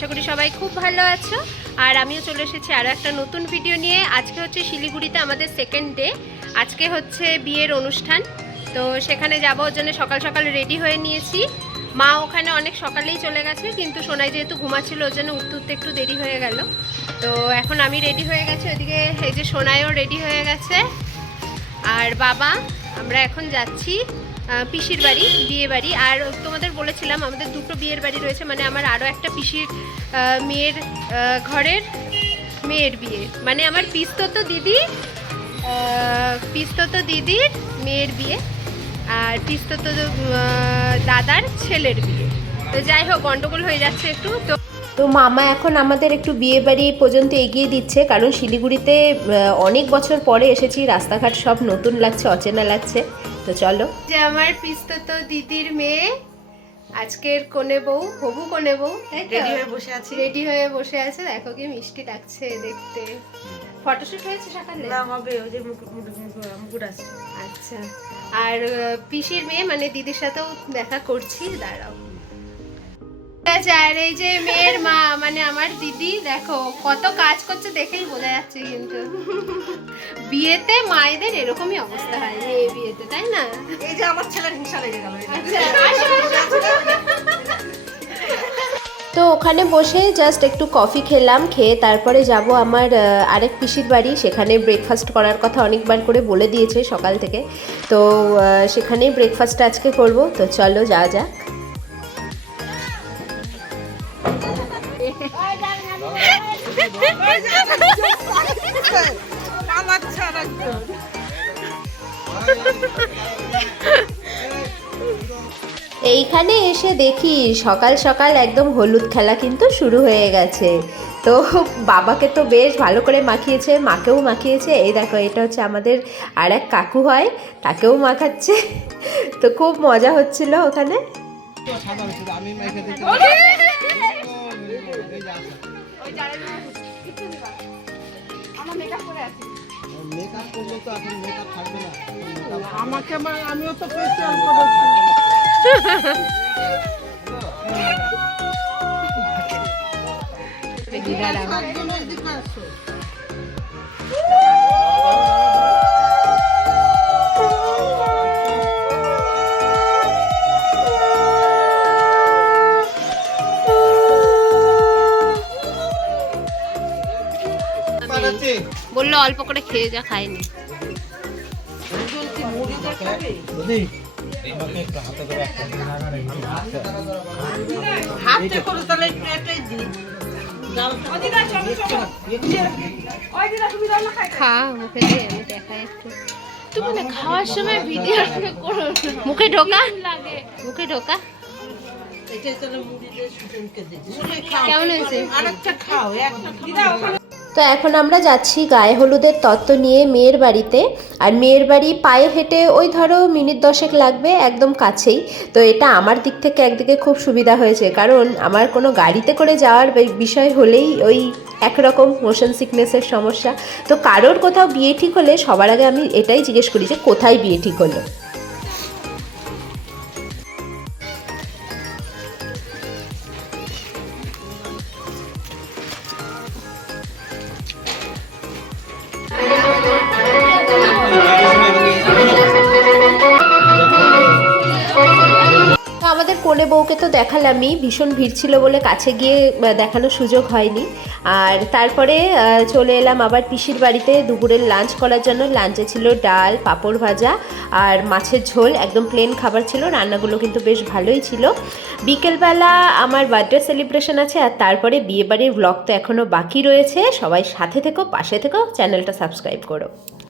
সবাই খুব ভালো আছো। আর আমিও চলে এসেছি আরও একটা নতুন ভিডিও নিয়ে। আজকে হচ্ছে শিলিগুড়িতে আমাদের সেকেন্ড ডে আজকে হচ্ছে বিয়ের অনুষ্ঠান। তো সেখানে যাব, ওর জন্য সকাল সকাল রেডি হয়ে নিয়েছি। মা ওখানে অনেক সকালেই চলে গেছে, কিন্তু সোনাই যেহেতু ঘুমাচ্ছিল, ওর জন্য উঠতে উঠতে একটু দেরি হয়ে গেল। তো এখন আমি রেডি হয়ে গেছি, ওইদিকে এই যে সোনাইও রেডি হয়ে গেছে। আর বাবা, আমরা এখন যাচ্ছি পিসির বাড়ি, বিয়ে বাড়ি। আর তোমাদের বলেছিলাম, আমাদের দুটো বিয়ের বাড়ি রয়েছে মানে আমার আরও একটা পিসির মেয়ের ঘরের মেয়ের বিয়ে। মানে আমার পিস্তত দিদি পিস্তত দিদির মেয়ের বিয়ে, আর পিস্তত দাদার ছেলের বিয়ে। তো যাই হোক, গন্ডগোল হয়ে যাচ্ছে একটু। তো তো মামা এখন আমাদের একটু বিয়ে বাড়ি পর্যন্ত এগিয়ে দিচ্ছে, কারণ শিলিগুড়িতে অনেক বছর পরে এসেছি, রাস্তাঘাট সব নতুন লাগছে, অচেনা লাগছে। তো চলো। যে আমার পিস্তত দিদির মেয়ে আজকের কোনে বউ হবু কোনে বউ রেডি হয়ে বসে আছে। রেডি হয়ে বসে আছে দেখো কি মিষ্টি লাগছে দেখতে। ফটোশুট হয়েছে সকালে? না হবে ওই যে মুকুট আছে আচ্ছা। আর পিসির মেয়ে মানে দিদির সাথেও দেখা করছি দাঁড়াও। আর এই যে মেয়ের মা মানে আমার দিদি দেখো কত কাজ করছে দেখেই বোঝা যাচ্ছে কিন্তু। বিয়েতে মায়েদের এরকমই অবস্থা হয় মেয়ে বিয়েতে তাই না? এই যে আমার ছেলের হিংসা লেগে গেল আচ্ছা, তো ওখানে বসে জাস্ট একটু কফি খেলাম খেয়ে তারপরে যাব আমার আরেক পিসির বাড়ি। সেখানে ব্রেকফাস্ট করার কথা অনেকবার করে বলে দিয়েছে সকাল থেকে। তো সেখানেই ব্রেকফাস্ট আজকে করব। তো চলো যাওয়া যাক। এইখানে এসে দেখি সকাল সকাল একদম হলুদ খেলা কিন্তু শুরু হয়ে গেছে। তো বাবাকে তো বেশ ভালো করে মাখিয়েছে মাকেও মাখিয়েছে। এই দেখো এটা হচ্ছে আমাদের আর এক কাকু হয় তাকেও মাখাচ্ছে। তো খুব মজা হচ্ছিল ওখানে। আমি মেকআপ আমাকে আমিও তো ফেসিয়াল করেছি বলল অল্প করে খেয়ে যা খায়নি খা মুখে দিয়ে আমি দেখাই একটু। তুমি না খাওয়ার সময় ভিডিও মুখে ঢোকা। মুখে ঢোকা। কেমন হয়েছে? আরেকটা খাও একটা খাও তো এখন আমরা যাচ্ছি গায়ে হলুদের তত্ত্ব নিয়ে মেয়ের বাড়িতে। আর মেয়ের বাড়ি পায়ে হেঁটে ওই ধরো মিনিট দশেক লাগবে একদম কাছেই। তো এটা আমার দিক থেকে একদিকে খুব সুবিধা হয়েছে। কারণ আমার কোনো গাড়িতে করে যাওয়ার বিষয় হলেই ওই একরকম মোশন সিকনেসের সমস্যা। তো কারোর কোথাও বিয়ে ঠিক হলে সবার আগে আমি এটাই জিজ্ঞেস করি যে কোথায় বিয়ে ঠিক হলো? কোনে বউকে তো দেখালামই, ভীষণ ভিড় ছিল বলে কাছে গিয়ে দেখানোর সুযোগ হয়নি। আর তারপরে চলে এলাম আবার পিসির বাড়িতে দুপুরের লাঞ্চ করার জন্য। লাঞ্চে ছিল ডাল, পাঁপড় ভাজা আর মাছের ঝোল, একদম প্লেন খাবার ছিল। রান্নাগুলো কিন্তু বেশ ভালোই ছিল। বিকেলবেলা আমার বার্থডে সেলিব্রেশন আছে আর তারপরে বিয়েবাড়ির ব্লগ তো এখনও বাকি রয়েছে। সবাই সাথে থেকো, পাশে থেকো চ্যানেলটা সাবস্ক্রাইব করো।